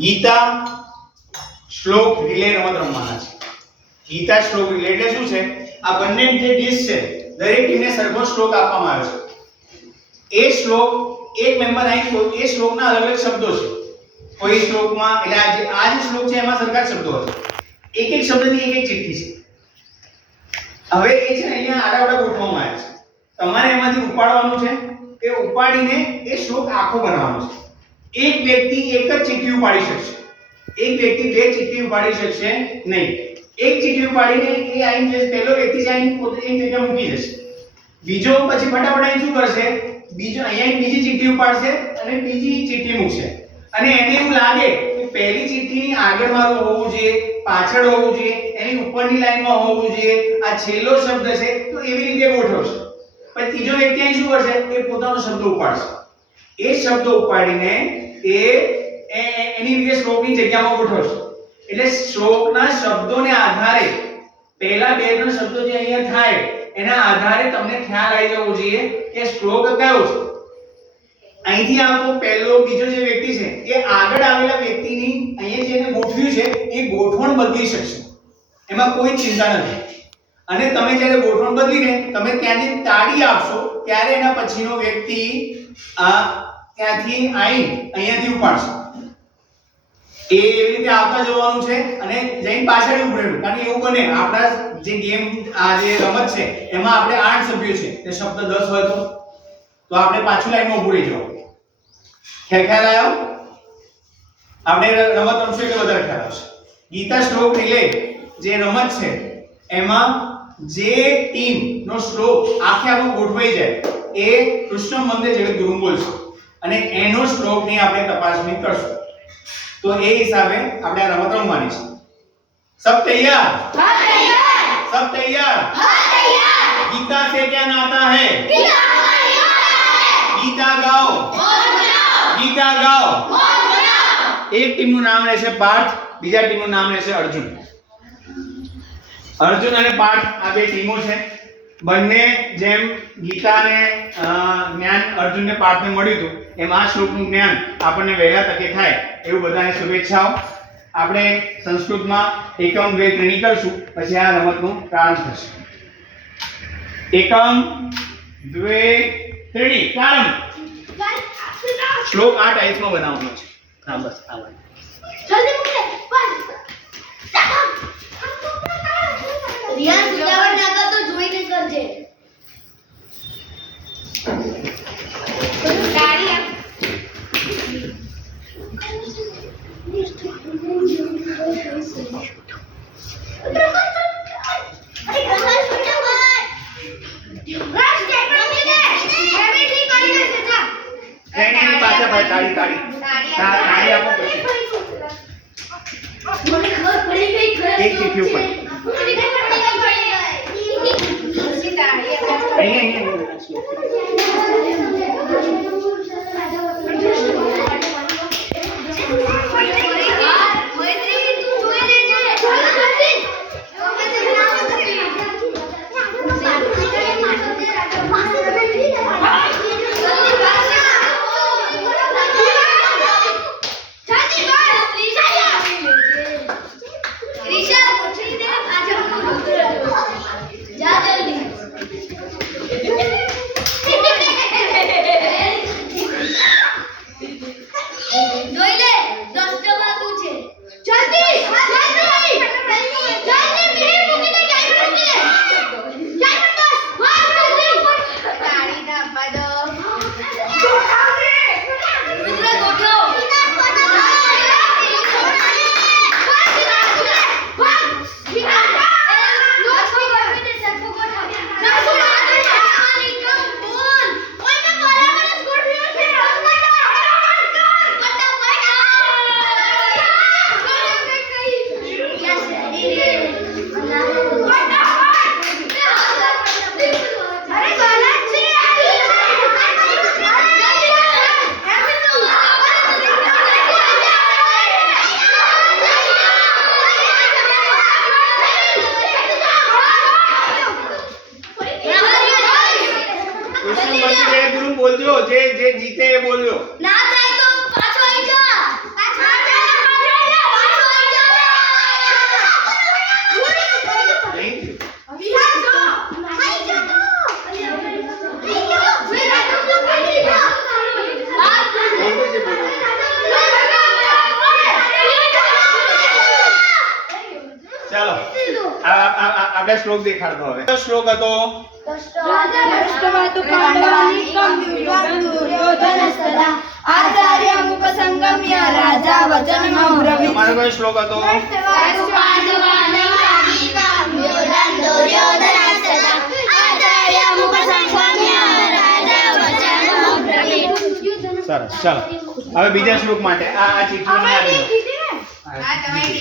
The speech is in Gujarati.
ગીતા શ્લોક રિલે રમત રમવાના છે. ગીતા શ્લોક રિલે એટલે શું છે? આ બંને જે ડિશ છે દરેક ટીમને સરખો શ્લોક આપવામાં આવ્યો છે. એ શ્લોક એક મેમ્બર અહીં એ શ્લોકના અલગ અલગ શબ્દો છે. કોઈ શ્લોકમાં એટલે આ જે શ્લોક છે એમાં સરખા શબ્દો હશે. એક એક શબ્દની એક એક ચિઠ્ઠી છે. હવે એ છે અહીંયા આડાવડા ગોઠવવામાં આવ્યા છે. તમારે એમાંથી ઉપાડવાનું છે. એ ઉપાડીને એ શ્લોક આખો બનાવવાનો છે. એક વ્યક્તિ એક જ ચિઠ્ઠી ઉપાડી શકશે. એક વ્યક્તિ બે ચિઠ્ઠી ઉપાડી શકશે નહીં. એક ચિઠ્ઠી ઉપાડીને એ આઈને જે પહેલો વ્યક્તિ છે આઈને પોતે એક જગ્યાએ મૂકી દેશે. બીજો પછી ફટાફટ અહીં શું કરશે? બીજો અહીંયા બીજી ચિઠ્ઠી ઉપાડશે અને બીજી ચિઠ્ઠી મૂકશે. અને એને એવું લાગે કે પહેલી ચિઠ્ઠીની આગળ મારું હોવું જોઈએ, પાછળ હોવું જોઈએ, એની ઉપરની લાઈનમાં હોવું જોઈએ, આ છેલ્લો શબ્દ છે, તો એવી રીતે ગોઠવશે. પછી ત્રીજો વ્યક્તિ અહીં શું કરશે? એ પોતાનો શબ્દ ઉપાડશે. એ શબ્દ ઉપાડીને એની રીતે શ્લોકની જગ્યામાં ગોઠવશે. એટલે શ્લોકના શબ્દોને આધારે પહેલા બે ત્રણ શબ્દો જે અહીંયા થાય એના આધારે તમને ખ્યાલ આવી જવો જોઈએ કે શ્લોક કયો છે. અહીંથી આવતો પહેલો બીજો જે વ્યક્તિ છે એ આગળ આવેલા વ્યક્તિની અહીંયા જે એને ગોઠવ્યું છે એ ગોઠવણ બદલી શકશે. એમાં કોઈ ચિંતા નથી. અને તમે જ્યારે ગોઠવણ બદલીને તમે ત્યાંની તાળી આપશો ત્યારે એના પછીનો વ્યક્તિ ત્યાંથી અહીંયાથી ઉપાડશે. એવી રીતે આવતા જવાનું છે અને જઈને પાછળ ઉભું રહેવું. કારણ કે એવું બને આપણા જે ગેમ આ જે રમત છે એમાં આપણે 8 સભ્યો છે તે શબ્દ 10 હોય તો આપણે પાછું લાઈનમાં ઊભું રહી જવું. ખ્યાલ આવ્યો? આપણે રમત રમશું એટલે વધારે ખ્યાલ આવશે. ગીતા શ્લોક રિલે જે રમત છે એમાં જે ટીમ નો શ્લોક આખો ગોઠવાઈ જાય એ કૃષ્ણ વંદે જગદ્ગુરુ બોલશે અને એનો શ્લોકની આપણે તપાસણી કરશું. તો એ હિસાબે આપણે આ રમત રમવાની છે. सब तैयार? हाँ तैयार. सब तैयार? हाँ तैयार. गीता से क्या नाता है? गीता गाओ. गीता गाओ. एक टीम નું નામ રહેશે પાર્થ, બીજા ટીમ નું નામ રહેશે અર્જુન. અર્જુન અને પાર્થ આ બે ટીમો છે. બંને જેમ ગીતાને જ્ઞાન અર્જુનને પાર્થને મળ્યું હતું એમ આ શ્લોકનું જ્ઞાન આપણને વહેલા તકે થાય એવું બધાને શુભેચ્છાઓ. આપણે સંસ્કૃતમાં એકમ દ્વે ત્રીણી કરશું પછી આ રમતનો પ્રારંભ થશે. એકમ દ્વે ત્રીણી પ્રારંભ. શ્લોક આ ટાઈપમાં બનાવવાનો છે. હા બસ આ વાત. જલ્દી મૂકે બસ. રિયા સુજાવટ ના કર તો જોઈને કરજે. ગાડી આપ. એક ચીઠી ઉપર જા જલ્દી. આપણે શ્લોક દેખાડતો હવે કયો શ્લોક હતો રાષ્ટ્રવાતુ પાંડવાનિ કમ્યુયુગં દુર્યોધનસ્તદા આચાર્યમુપસંગમ્ય રાજા વચનમબ્રવીત. તમારો કયો શ્લોક હતો સરસ ચાલો હવે બીજા શ્લોક માટે આ ચિઠ્ઠી આ તમારી